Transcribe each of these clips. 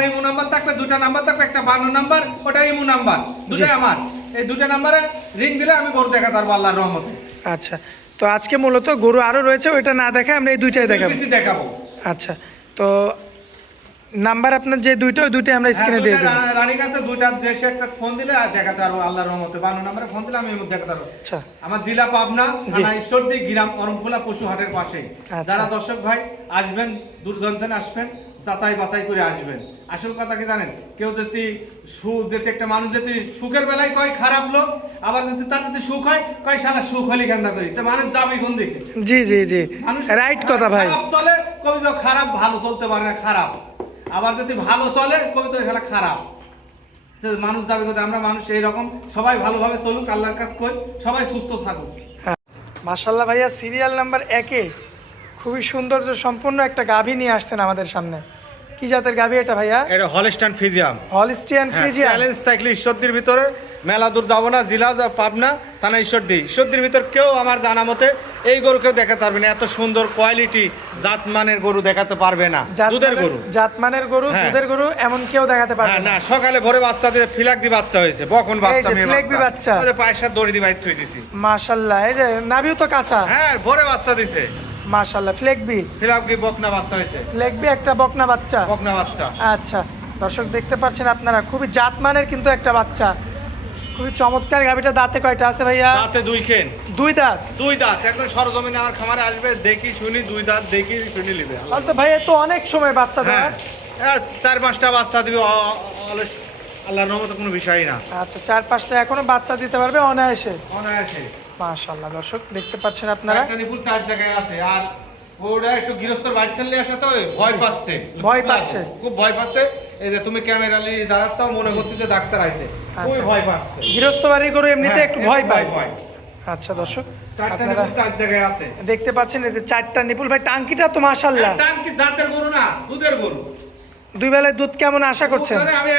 আমার imo number থাকবে, দুটা নাম্বার থাকবে, একটা 52 নাম্বার, ওটা ইমো নাম্বার, দুটাই আমার। এই দুটা নাম্বারে রিং দিলে আমি গরু দেখাতে পারবো আল্লাহর রহমতে। আচ্ছা, তো আজকে মূলত গরু আরো রয়েছে, ওইটা না দেখে আমরা এই দুইটাই দেখাবো। দেখাবো। আচ্ছা, তো নাম্বার আপনার যে দুইটা, ওই দুইটাই আমরা স্ক্রিনে দিয়ে দেব। রানী কাছে দুইটা দেশে একটা ফোন দিলে আর দেখাতে পারবো আল্লাহর রহমতে। 52 নম্বরে ফোন দিলে আমি দেখাতে পারবো। আচ্ছা, আমার জেলা পাবনা, থানা ঈশ্বরদী, গ্রাম অরমখোলা, পশু হাটের পাশে। যারা দর্শক ভাই আসবেন, দূরদূরান্তে আসবেন, যাচাই বাছাই করে আসবেন। আসল কথা কি জানেন, কেউ যদি একটা মানুষ যদি সুখের বেলায় কয় খারাপ লোক, আবার যদি তার যদি সুখ হয় কয় শালা সুখ হলি কান্দা করি, তো মানুষ যাবে কোন দিকে? জি জি জি, রাইট কথা ভাই। খারাপ চলে কবি তো খারাপ, ভালো চলতে পারে না খারাপ, আবার যদি ভালো চলে কবি তো খেলা খারাপ, মানুষ যাবে কোথায়? আমরা মানুষ এইরকম, সবাই ভালোভাবে চলুক, আল্লাহর কাছে কই সবাই সুস্থ থাকুক। মাশাআল্লাহ ভাইয়া, সিরিয়াল নাম্বার 1-এ খুবই সৌন্দর্য সম্পন্ন একটা গাভী নিয়ে আসছেন আমাদের সামনে। কি জাতের গাভী এটা ভাইয়া? এটা হলস্টাইন ফ্রিজিয়াম। হলস্টিয়ান ফ্রিজিয়াম। চ্যালেঞ্জ থাকলে ঈশ্বরদীর ভিতরে, মেলা দূর যাবো না, জেলা পাবনা, থানা ঈশ্বরদীর ভিতর কেউ আমার জানা মতে এই গরু কেউ দেখাতে পারবে না, এত সুন্দর কোয়ালিটি জাতমানের গরু দেখাতে পারবে না। দুধের গরু, জাতমানের গরু, দুধের গরু এমন কেউ দেখাতে পারবে না। না, সকালে ভোরে বাচ্চা দিয়ে ফিলাকদি বাচ্চা হয়েছে, বকন বাচ্চা, ফিলাকদি বাচ্চা, ওই পায়ের সাথে দড়ি দিয়ে বাইর থই দিছি। মাশাআল্লাহ, এই যে নাভিও তো কাঁচা। হ্যাঁ, ভোরে বাচ্চা দিছে মাশাআল্লাহ। ফিলাকদি বকনা বাচ্চা হয়েছে। ফিলাকদি একটা বকনা বাচ্চা। বকনা বাচ্চা। আচ্ছা, দর্শক দেখতে পাচ্ছেন আপনারা, খুবই জাতমানের কিন্তু একটা বাচ্চা, খুবই চমৎকার। গাভীটা দাঁতে কয়টা আছে ভাইয়া? দাঁতে দুই খেন। দুই দাঁত। দুই দাঁত, একদম সরজমিনে আমার খামারে আসবে, দেখি শুনি, দুই দাঁত দেখি শুনি নিবে। তো ভাইয়া তো অনেক সময় বাচ্চা দেয়। হ্যাঁ, 4-5টা বাচ্চা দিবে, আল্লাহর রহমতে কোনো বিষয় না। আচ্ছা, 4-5টা এখনো বাচ্চা দিতে পারবে অনায়াসে। অনায়াসে। মাশাআল্লাহ, দর্শক দেখতে পাচ্ছেন আপনারা, একটা নিপুল 4 জায়গায় আছে। আর ওরা একটু গৃহস্থর বাড়ি চলে আসে তো ভয় পাচ্ছে, খুব ভয় পাচ্ছে। এই যে তুমি ক্যামেরা নিয়ে দাঁড়াচ্ছ, মনে করতেছে ডাক্তার আইছে, খুব ভয় পাচ্ছে। গৃহস্থ বাড়ি গরু এমনিতে একটু ভয় পায়। আচ্ছা দর্শক, 4টা নিপুল 4 জায়গায় আছে, দেখতে পাচ্ছেন এই যে 4টা নিপুল। ভাই টাঙ্কিটা তো মাশাআল্লাহ, টাঙ্কি জাতের গরু না, দুধের গরু। দুই বেলায় দুধ কেমন আশা করছেন? আমি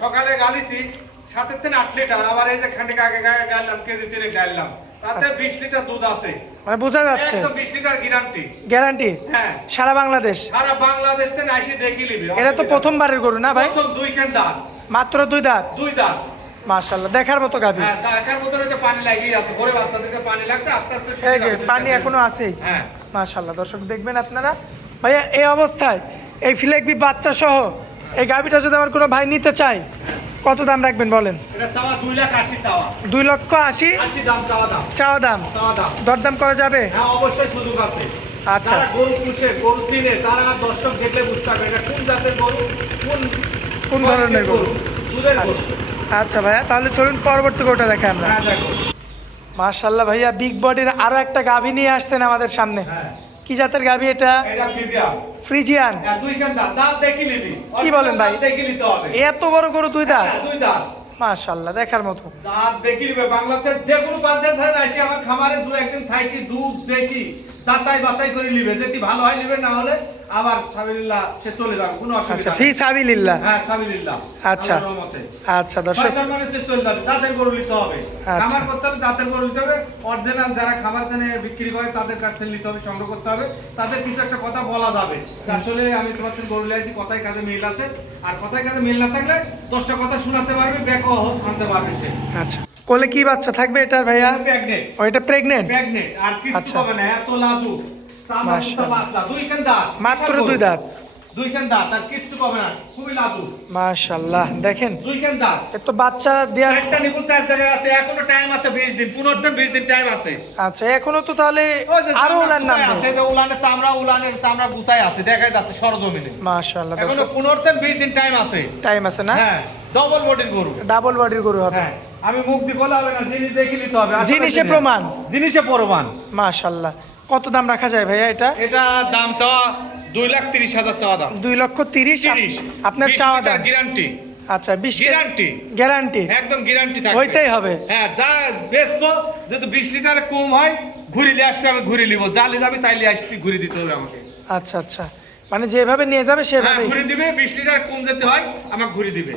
সকালে গালিছি 7 থেকে 8 লিটার, আবার এই যে খানিক আগে গাইলাম, কেজি 3 গাইলাম, তাতে 20 লিটার দুধ আছে। মানে বোঝা যাচ্ছে একদম 20 লিটার গ্যারান্টি। গ্যারান্টি? হ্যাঁ, সারা বাংলাদেশ। সারা বাংলাদেশ থেকে আইসি দেখি নিবি। এটা তো প্রথমবারের গরু না ভাই? প্রথম 2 কেন দাঁত, মাত্র 2 দাঁত। 2 দাঁত। মাশাআল্লাহ, দেখার মতো গাভী। হ্যাঁ, দেখার মতো। যে পানি লাগিয়ে আছে, ঘরে বাচ্চাদেরকে পানি লাগছে, আস্তে আস্তে এই যে পানি এখনো আছে। হ্যাঁ, মাশাআল্লাহ, দর্শক দেখবেন আপনারা। ভাইয়া এই অবস্থায় এই ফিলেকবি বাচ্চা সহ এই গাভীটা যদি আমার কোনো ভাই নিতে চায়, কত দাম রাখবেন বলেন? এটা চাওয়া 2,80,000 চাওয়া। 2,80,000 80 দাম চাওয়া দাম। চাওয়া দাম। দরদাম করা যাবে? হ্যাঁ, অবশ্যই সুযোগ আছে। আচ্ছা, যারা গরু পুষে, গরু চিনে, তারা দর্শক দেখলে বুঝতে পারবে এটা কোন জাতের গরু, কোন ধরনের গরু, দুধের গরু। আচ্ছা ভাইয়া, তাহলে চলুন পরবর্তী গরুটা দেখে আমরা। হ্যাঁ, দেখো। মাশাআল্লাহ ভাইয়া, বিগ বডির আরো একটা গাভী নিয়ে আসছেন আমাদের সামনে। হ্যাঁ, কি জাতের গাভী এটা? এটা ফ্রিজিয়ান। ফ্রিজিয়ান? হ্যাঁ, 2 কেন দাঁত, দাঁত দেখি নিবি। কি বলেন ভাই? দেখি নিতে হবে। এত বড় গরু 2 দাঁত? হ্যাঁ, 2 দাঁত। মাশাআল্লাহ, দেখার মতো। দাঁত দেখি নিবে। বাংলাদেশের যে কোনো প্রান্তে থাকে আসি আমার খামারে 2-1 দিন থাকি, দুধ দেখি, যাচাই বাছাই করে নিবে, যদি ভালো হয় নিবে, না হলে আবার সাবিলিল্লাহ সে চলে যাবে, কোনো অসুবিধা আচ্ছা, নেই। ফি সাবিলিল্লাহ। হ্যাঁ, সাবিলিল্লাহ। আচ্ছা, আল্লাহর রহমতে। আচ্ছা দর্শক, মানে সে চলে যাবে, জাতের গরু নিতে হবে। খামার করতে হলে জাতের গরু নিতে হবে, অরিজিনাল যারা খামার জন্য বিক্রি করে তাদের কাছ থেকে নিতে হবে, সংগ্রহ করতে হবে। তাদের কিছু একটা কথা বলা যাবে, আসলে আমি তোমার থেকে গরু নিয়েছি, কথায় কাজে মিল আছে, আর কথায় কাজে মিল না থাকলে 10টা কথা শোনাতে পারবে, ব্যাকও আনতে পারবে সে। আচ্ছা, কোলে কি বাচ্চা থাকবে এটার ভাইয়া? প্রেগনেন্ট। ওইটা প্রেগনেন্ট? প্রেগনেন্ট, আর কিছু হবে না, এত লাজু। মাশাআল্লাহ, 2 কেন দাঁত, মাত্র 2 দাঁত। 2 কেন দাঁত, আর কিচ্ছু হবে না, খুবই লাজু। মাশাআল্লাহ, দেখেন 2 কেন দাঁত। এত বাচ্চা দেওয়ার একটা নিপুল 4 জায়গায় আছে, এখনো টাইম আছে 20 দিন, 15 দিন টাইম আছে। আচ্ছা, এখনো তো তাহলে আরো উলান নাম আছে, যে উলানের চামড়া গুছাই আছে, দেখাই যাচ্ছে সরজমিনে। মাশাআল্লাহ, এখনো 15-20 দিন টাইম আছে। টাইম আছে না? হ্যাঁ, ডবল বডির গরু, ডাবল বডির গরু হবে। হ্যাঁ, আমি মুখ দিয়ে বলা হবে না, জিনিস দেখে নিতে হবে। জিনিসে প্রমাণ। জিনিসে প্রমাণ। মাশাআল্লাহ, কত দাম রাখা যায় ভাইয়া এটা? এটা দাম চাওয়া 2,30,000 চাওয়া দাম। 2,30,000 আপনার চাওয়া দাম? গ্যারান্টি। আচ্ছা, 20 গ্যারান্টি। গ্যারান্টি একদম গ্যারান্টি থাকবে। হইতেই হবে। হ্যাঁ, যা বেচবো যদি 20 লিটার কম হয়, ঘুরিলে আসবে, আমি ঘুরে নিব, জালে যাবে তাইলে আসতে ঘুরে দিতে হবে আমাকে। আচ্ছা আচ্ছা, মানে যেভাবে নিয়ে যাবে সেভাবে ঘুরে দিবে, 20 লিটার কম যেতে হয় আমাকে ঘুরে দিবে।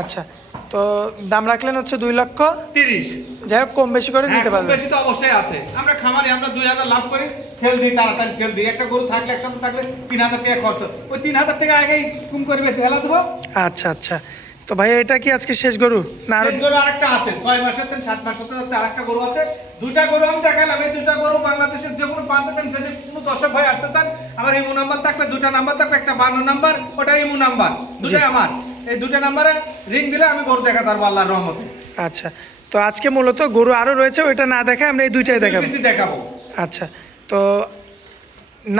আচ্ছা, তো দাম রাখলেন হচ্ছে 2,30,000। 30। যাই হোক কম বেশি করে হ্যাঁ, নিতে কম পারবেন। বেশি তো অবশ্যই আছে। আমরা খামারে আমরা 2,000 লাভ করি, সেল দিই, তাড়াতাড়ি সেল দিই। একটা গরু থাকলে, এক সপ্তাহ থাকলে 3,000 টাকা খরচ। ওই 3,000 টাকা আগেই কম করে বেশি হেলা দেবো। আচ্ছা আচ্ছা, তো ভাই এটা কি আজকে শেষ গরু না আরো? শেষ গরু আরেকটা আছে, 6 মাসের থেকে 7 মাস হতে যাচ্ছে, আরেকটা গরু আছে। দুইটা গরু আমি দেখালাম। এই দুইটা গরু বাংলাদেশের যে কোনো প্রান্তে থেকে যদি কোনো দর্শক ভাই আসতে চান, আমার ইমো নাম্বার থাকবে, দুটা নাম্বার থাকবে, একটা 52 নাম্বার, ওটা ইমো নাম্বার, দুটাই আমার। এই দুটা নাম্বারে রিং দিলে আমি গরু দেখাতে পারবো আল্লাহর রহমতে। আচ্ছা, তো আজকে মূলত গরু আরো রয়েছে, ওইটা না দেখায় আমরা এই দুইটাই দেখাবো। বেশি দেখাবো। আচ্ছা, তো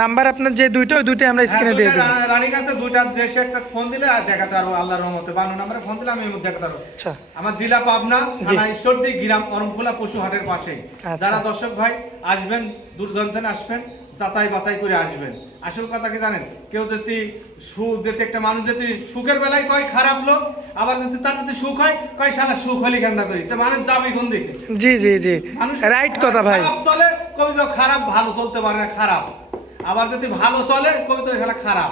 নাম্বার আপনার যে দুইটা, ওই দুইটাই আমরা স্ক্রিনে দিয়ে দেবো। রানিং আছে দুইটা, দেশে একটা ফোন দিলে আর দেখাতে পারবো আল্লাহর রহমতে। 52 নম্বরে ফোন দিলে আমি দেখাতে পারবো। আচ্ছা, আমার জেলা পাবনা, জি। থানা ঈশ্বরদী, গ্রাম অরমখোলা পশু হাটের পাশে। আচ্ছা। যারা দর্শক ভাই আসবেন, দূরদূরান্তে আসবেন, যাচাই বাছাই করে আসবেন। আসল কথা কি জানেন, কেউ যদি যদি একটা মানুষ যদি সুখের বেলায় কয় খারাপ লোক, আবার যদি তার যদি সুখ হয় কয় শালা সুখ হলি গান্দা করি, তো মানুষ যাবে কোন দিকে? জি জি জি, মানুষ রাইট কথা ভাই। খারাপ চলে কবি তো খারাপ, ভালো চলতে পারে না খারাপ। আবার যদি ভালো চলে কবি তো এখানে খারাপ।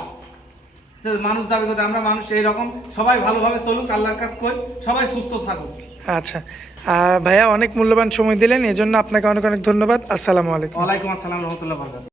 যে মানুষ যাবে কোথায়? আমরা মানুষ এইরকম, সবাই ভালোভাবে চলুক, আল্লাহর কাজ করি, সবাই সুস্থ থাকুক। আচ্ছা, ভাইয়া অনেক মূল্যবান সময় দিলেন, এজন্য আপনাকে অনেক অনেক ধন্যবাদ। আসসালামু আলাইকুম। ওয়ালাইকুম আসসালাম রহমতুল্লাহ।